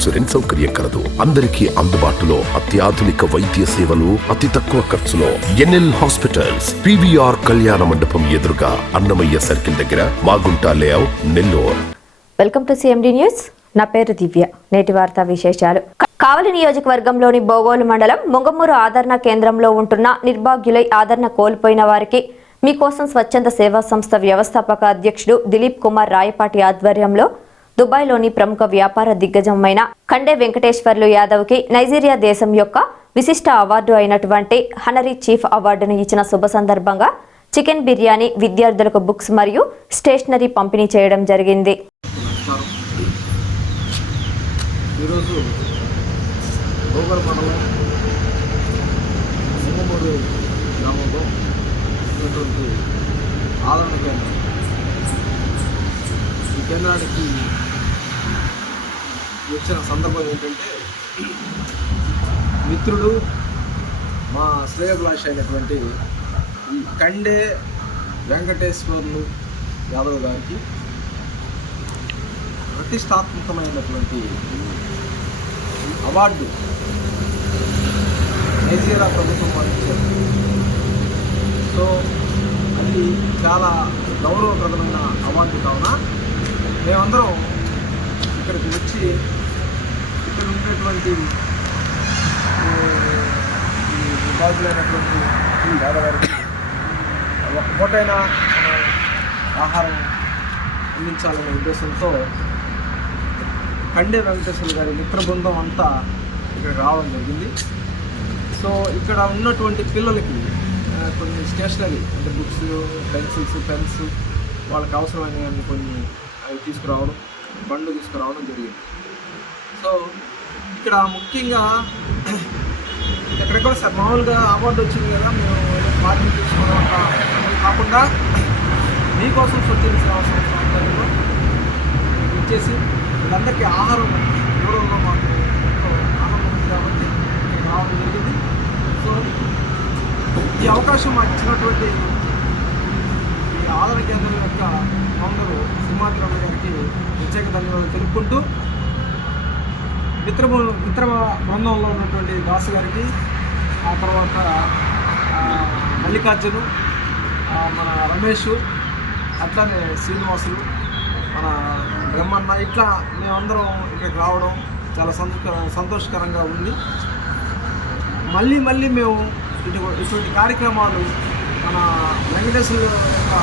Insurance సౌకర్యం కలదు. అందరికీ అందుబాటులో అత్యాధునిక వైద్య సేవలు అతి తక్కువ ఖర్చులో. ఎన్ఎల్ హాస్పిటల్స్ పివిఆర్ కళ్యాణ మండపం ఎదురుగా అన్నమయ్య సర్కిల్ దగ్గర Magunta layout Nellore. Welcome to CMD news. నా పేరు దివ్య. నేటి వార్తా విశేషాలు. కావలి నియోజకవర్గంలోని బోగోలు మండలం ముంగమూరు ఆదరణ కేంద్రంలో ఉంటున్న నిర్భాగ్యులై ఆదరణ కోల్పోయిన వారికి మీకోసం స్వచ్ఛంద సేవా సంస్థ వ్యవస్థాపక అధ్యక్షుడు దిలీప్ కుమార్ రాయపాటి ఆధ్వర్యంలో దుబాయ్లోని ప్రముఖ వ్యాపార దిగ్గజమైన ఖండే వెంకటేశ్వర్లు యాదవ్కి నైజీరియా దేశం యొక్క విశిష్ట అవార్డు అయినటువంటి హనరీ చీఫ్ అవార్డును ఇచ్చిన శుభ సందర్భంగా చికెన్ బిర్యానీ విద్యార్థులకు బుక్స్ మరియు స్టేషనరీ పంపిణీ చేయడం జరిగింది. ఈరోజు మండలం గ్రామంలో ఉన్నటువంటి ఆదరణ కేంద్రం. ఈ కేంద్రానికి వచ్చిన సందర్భం ఏంటంటే మిత్రుడు మా శ్రేయభిలాష అయినటువంటి ఈ కండే వెంకటేశ్వర్లు యాదవ్ గారికి ప్రతిష్టాత్మకమైనటువంటి అవార్డు నైజీరియా ప్రభుత్వం వారు సో అది చాలా గౌరవప్రదమైన అవార్డు కావున మేమందరం ఇక్కడికి వచ్చి ఇక్కడ ఉన్నటువంటి ఈ పేదవారికి ఒక పూటైనా ఆహారం అందించాలనే ఉద్దేశంతో కండే వెంకటేశ్వర గారి మిత్ర బృందం అంతా ఇక్కడ రావడం జరిగింది. సో ఇక్కడ ఉన్నటువంటి పిల్లలకి కొన్ని స్టేషనరీ అంటే బుక్స్ పెన్సిల్స్ పెన్స్ వాళ్ళకి అవసరమైనవన్నీ కొన్ని అవి తీసుకురావడం బండ్లు తీసుకురావడం జరిగింది. సో ఇక్కడ ముఖ్యంగా ఎక్కడెక్కడ సార్ మామూలుగా అవార్డు వచ్చింది కదా మేము పార్టీ తీసుకోవడం కాకుండా మీకోసం స్వచ్ఛంద అవసరం ఆధ్వర్యంలో ఇచ్చేసి వీళ్ళందరికీ ఆహారం దూరంలో మాకు ఎంతో ఆనందం ఉంది కాబట్టి ఇక్కడికి రావడం జరిగింది. సో ఈ అవకాశం మాకు ఇచ్చినటువంటి ఈ ఆదరణ కేంద్రం యొక్క ఫౌండరు సింహాద్రమ్మ గారికి ప్రత్యేక ధన్యవాదాలు తెలుపుకుంటూ మిత్ర మిత్ర బృందంలో ఉన్నటువంటి దాసు గారికి ఆ తర్వాత మల్లికార్జును మన రమేష్ అట్లానే శ్రీనివాసులు మన బ్రహ్మన్న ఇట్లా మేమందరం ఇక్కడికి రావడం చాలా సంతోష సంతోషకరంగా ఉంది. మళ్ళీ మళ్ళీ మేము ఇటు ఇటువంటి కార్యక్రమాలు మన వెంకటేశ్వర యొక్క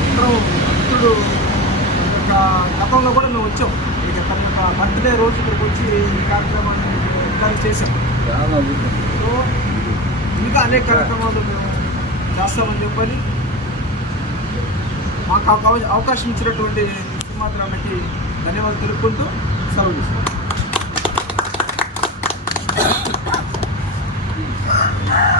మిత్రం మిత్రుడు యొక్క గతంలో కూడా మేము వచ్చాం. బర్త్డే రోజు ఇక్కడికి వచ్చి ఈ కార్యక్రమాన్ని ఇక్కడికి చేశాం సో ఇంకా అనేక కార్యక్రమాలు మేము చేస్తామని చెప్పని మాకు అవకాశం ఇచ్చినటువంటి సుమాత్రానికి ధన్యవాదాలు తెలుపుకుంటూ సెలవు చేస్తాం Yeah.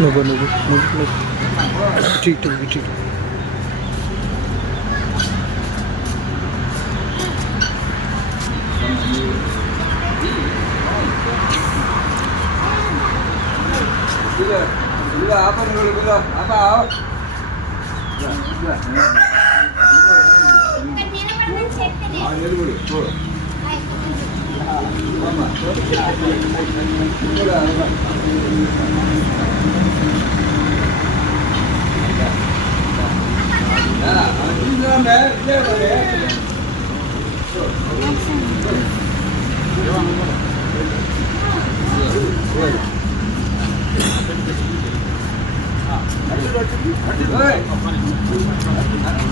নেবো নেবো ঠিক ঠিক ঠিক చెప్తే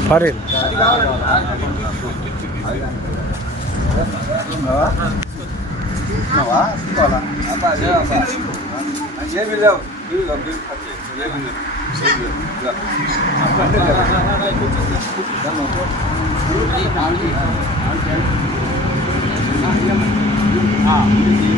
ఫరీన్ తీసుకుంటాం నువ్వు నువ్వు నువ్వు నువ్వు ఇటు ఇటు ఇటు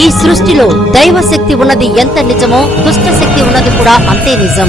ఈ సృష్టిలో దైవ శక్తి ఉన్నది ఎంత నిజమో దుష్ట శక్తి ఉన్నది కూడా అంతే నిజం.